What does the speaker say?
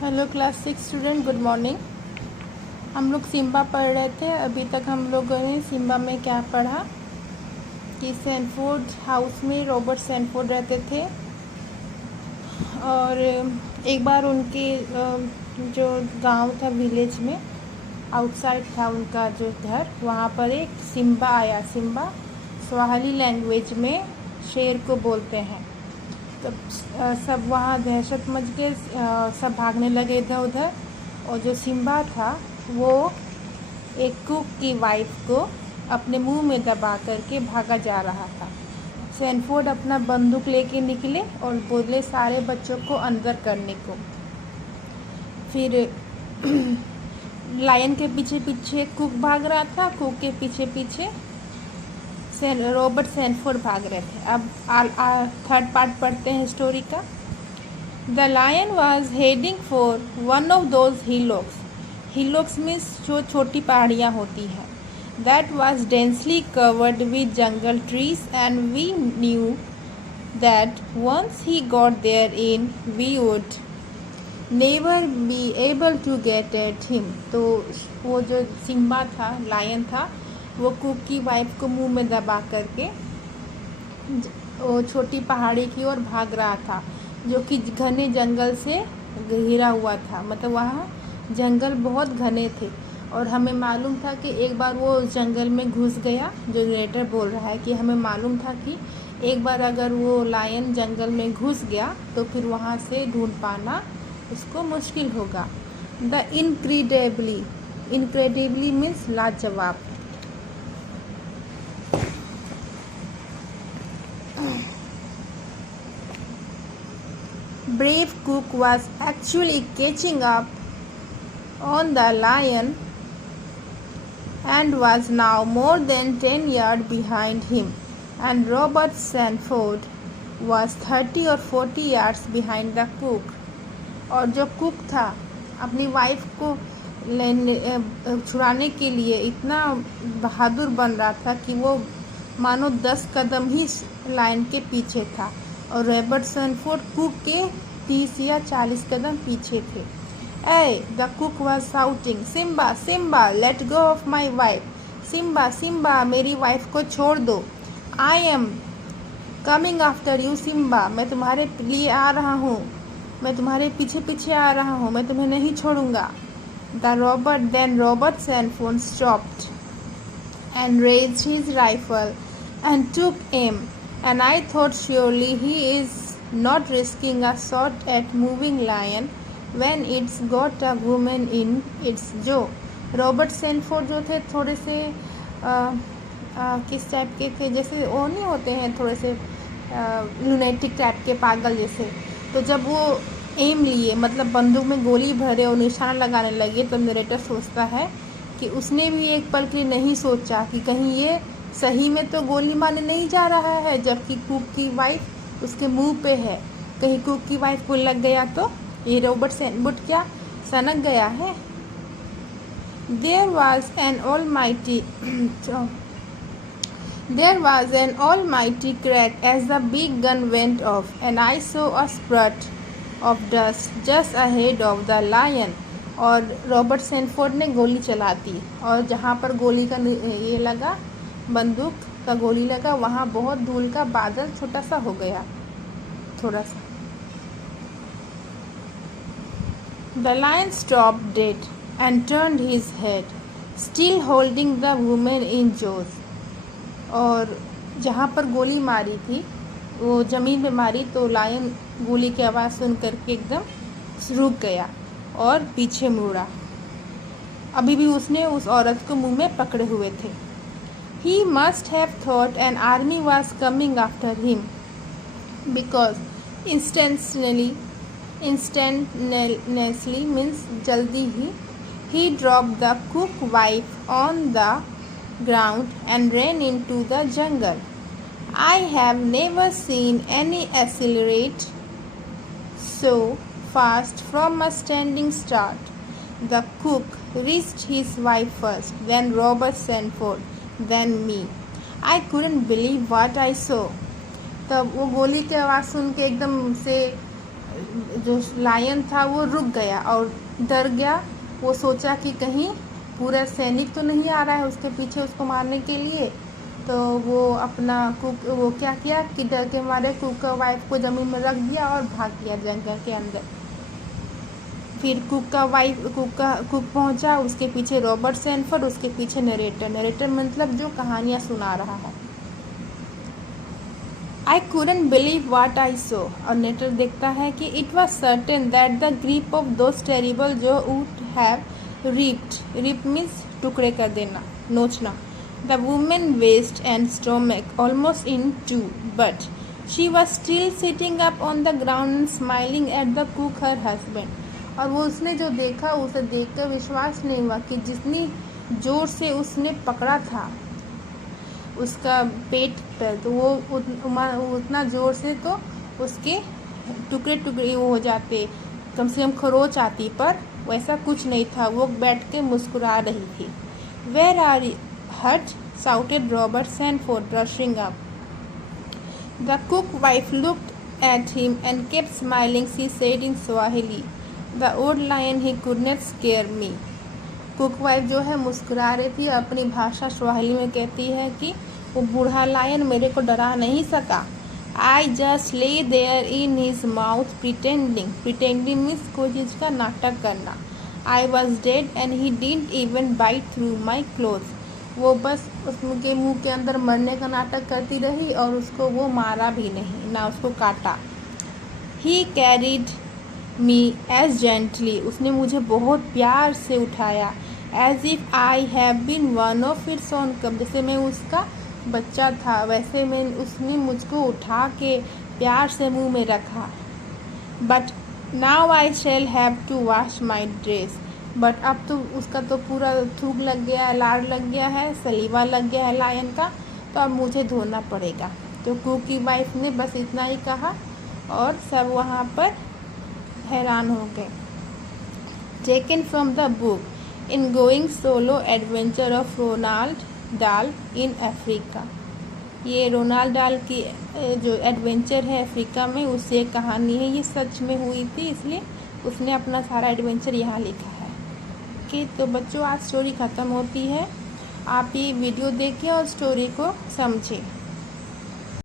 Hello class 6 student, good morning. हम लोग Simba पढ़ रहे थे। अभी तक हम लोगों ने सिम्बा में क्या पढ़ा कि सैनफोर्ड हाउस में रॉबर्ट सैनफोर्ड रहते थे और एक बार उनके जो गांव था, विलेज में आउटसाइड था उनका जो घर, वहाँ पर एक सिम्बा आया। सिम्बा स्वाहिली लैंग्वेज में शेर को बोलते हैं। तब सब वहाँ दहशत मच गए, सब भागने लगे इधर उधर। और जो सिम्बा था वो एक कुक की वाइफ को अपने मुंह में दबा करके भागा जा रहा था। सैनफोर्ड अपना बंदूक लेके निकले और बोले सारे बच्चों को अंदर करने को। फिर लायन के पीछे पीछे कुक भाग रहा था, कुक के पीछे पीछे रॉबर्ट सैनफोर्ड भाग रहे थे। अब थर्ड पार्ट पढ़ते हैं स्टोरी का। The lion was heading for one of those hillocks. Hillocks means जो छोटी पहाड़ियाँ होती हैं। That was densely covered with jungle trees and we knew that once he got there in we would never be able to get at him. तो वो जो Simba था, lion था, वो कुक की वाइफ को मुंह में दबा करके वो छोटी पहाड़ी की ओर भाग रहा था, जो कि घने जंगल से घिरा हुआ था। मतलब वहाँ जंगल बहुत घने थे और हमें मालूम था कि एक बार वो जंगल में घुस गया। जो नरेटर बोल रहा है कि हमें मालूम था कि एक बार अगर वो लायन जंगल में घुस गया तो फिर वहाँ से ढूंढ पाना उसको मुश्किल होगा। द इनक्रेडिबली मीन्स लाजवाब। Brave cook was actually catching up on the lion and was now more than 10 yards behind him, and Robert Sanford was 30 or 40 yards behind the cook. और जो कुक था अपनी वाइफ को छुड़ाने के लिए इतना बहादुर बन रहा था कि वो मानो 10 कदम ही लायन के पीछे था और रॉबर्ट सैनफोर्ड कुक के 30 या 40 कदम पीछे थे। The cook was shouting, Simba Simba let go of my wife. Simba Simba मेरी वाइफ को छोड़ दो। I am coming after you Simba, मैं तुम्हारे लिए आ रहा हूँ, मैं तुम्हारे पीछे पीछे आ रहा हूँ, मैं तुम्हें नहीं छोड़ूंगा। Then Robert Sanford stopped and raised his rifle and took aim, and I thought surely he is not risking a shot at moving lion when it's got a woman in its jaw. Robert Sanford जो थे थोड़े से किस type के थे, जैसे वो नहीं होते हैं थोड़े से लुनेटिक टाइप के, पागल जैसे। तो जब वो एम लिए, मतलब बंदूक में गोली भरे और निशाना लगाने लगे, तो नरेटर सोचता है कि उसने भी एक पल के लिए नहीं सोचा कि कहीं ये सही में तो गोली मारने नहीं जा रहा है, जबकि कुक की वाइफ उसके मुंह पे है। कहीं कुक की वाइफ को लग गया तो ये रॉबर्ट सैनफोर्ड क्या सनक गया है। There was an almighty crack as the big gun went off, and I saw a spurt of dust just ahead of the lion. और रॉबर्ट सैनफोर्ड ने गोली चला दी और जहाँ पर गोली का ये लगा, बंदूक का गोली लगा, वहाँ बहुत धूल का बादल छोटा सा हो गया, थोड़ा सा। The lion stopped dead and turned his head, still holding the woman in jaws. और जहाँ पर गोली मारी थी वो ज़मीन पे मारी, तो लायन गोली की आवाज़ सुन करके एकदम रुक गया और पीछे मुड़ा। अभी भी उसने उस औरत को मुंह में पकड़े हुए थे। He must have thought an army was coming after him, because instantaneously means जल्दी ही, he dropped the cook wife on the ground and ran into the jungle. I have never seen any accelerate so fast from a standing start. The cook reached his wife first, then Robert Sanford, then me. I couldn't believe what I saw. तब वो गोली की आवाज़ सुन के एकदम से जो lion था वो रुक गया और डर गया। वो सोचा कि कहीं पूरा सैनिक तो नहीं आ रहा है उसके पीछे उसको मारने के लिए। तो वो अपना वो क्या किया कि डर के मारे कुक का वाइफ को ज़मीन में रख दिया और भाग गया जंगल के अंदर। फिर कुक पहुंचा, उसके पीछे रॉबर्ट सैनफोर्ड, उसके पीछे नरेटर मतलब जो कहानियाँ सुना रहा है। I couldn't believe what I saw। और नरेटर देखता है कि it was certain that the grip of those terrible जो would have ripped means टुकड़े कर देना, नोचना, the woman waist and stomach almost in two, but she was still sitting up on the ground and smiling at the cook, her husband। और वो उसने जो देखा उसे देखकर विश्वास नहीं हुआ कि जितनी जोर से उसने पकड़ा था उसका पेट पर, तो वो उतना ज़ोर से तो उसके टुकड़े वो हो जाते, कम से कम खरोच आती, पर वैसा कुछ नहीं था। वो बैठ के मुस्कुरा रही थी। Where are you hut shouted Robert Sanford rushing up. The cook wife looked at him and kept smiling. She said in Swahili, the old lion he could not scare me. Cook wife जो है मुस्कुरा रही थी, अपनी भाषा Swahili में कहती है कि वो बूढ़ा लायन मेरे को डरा नहीं सका। I just lay there in his mouth pretending means कोई चीज़ का नाटक करना। I was dead and he didn't even bite through my cloth. वो बस उसके मुंह के अंदर मरने का नाटक करती रही और उसको वो मारा भी नहीं, ना उसको काटा। He carried me as gently. उसने मुझे बहुत प्यार से उठाया। As if I have been one of its own cub, जैसे मैं उसका बच्चा था वैसे उसने मुझको उठा के प्यार से मुंह में रखा। But now I shall have to wash my dress. But अब तो उसका तो पूरा थूक लग गया है, लाड़ लग गया है, सलीवा लग गया है लायन का, तो अब मुझे धोना पड़ेगा। तो कुक की वाइफ ने बस इतना ही कहा और सब वहाँ पर हैरान हो गए। Taken from the book in going solo adventure of Ronald Dahl in Africa. ये रोनाल्ड डाल की जो एडवेंचर है अफ्रीका में, उससे एक कहानी है। ये सच में हुई थी, इसलिए उसने अपना सारा एडवेंचर यहाँ लिखा है। कि तो बच्चों आज स्टोरी ख़त्म होती है। आप ये वीडियो देखें और स्टोरी को समझें।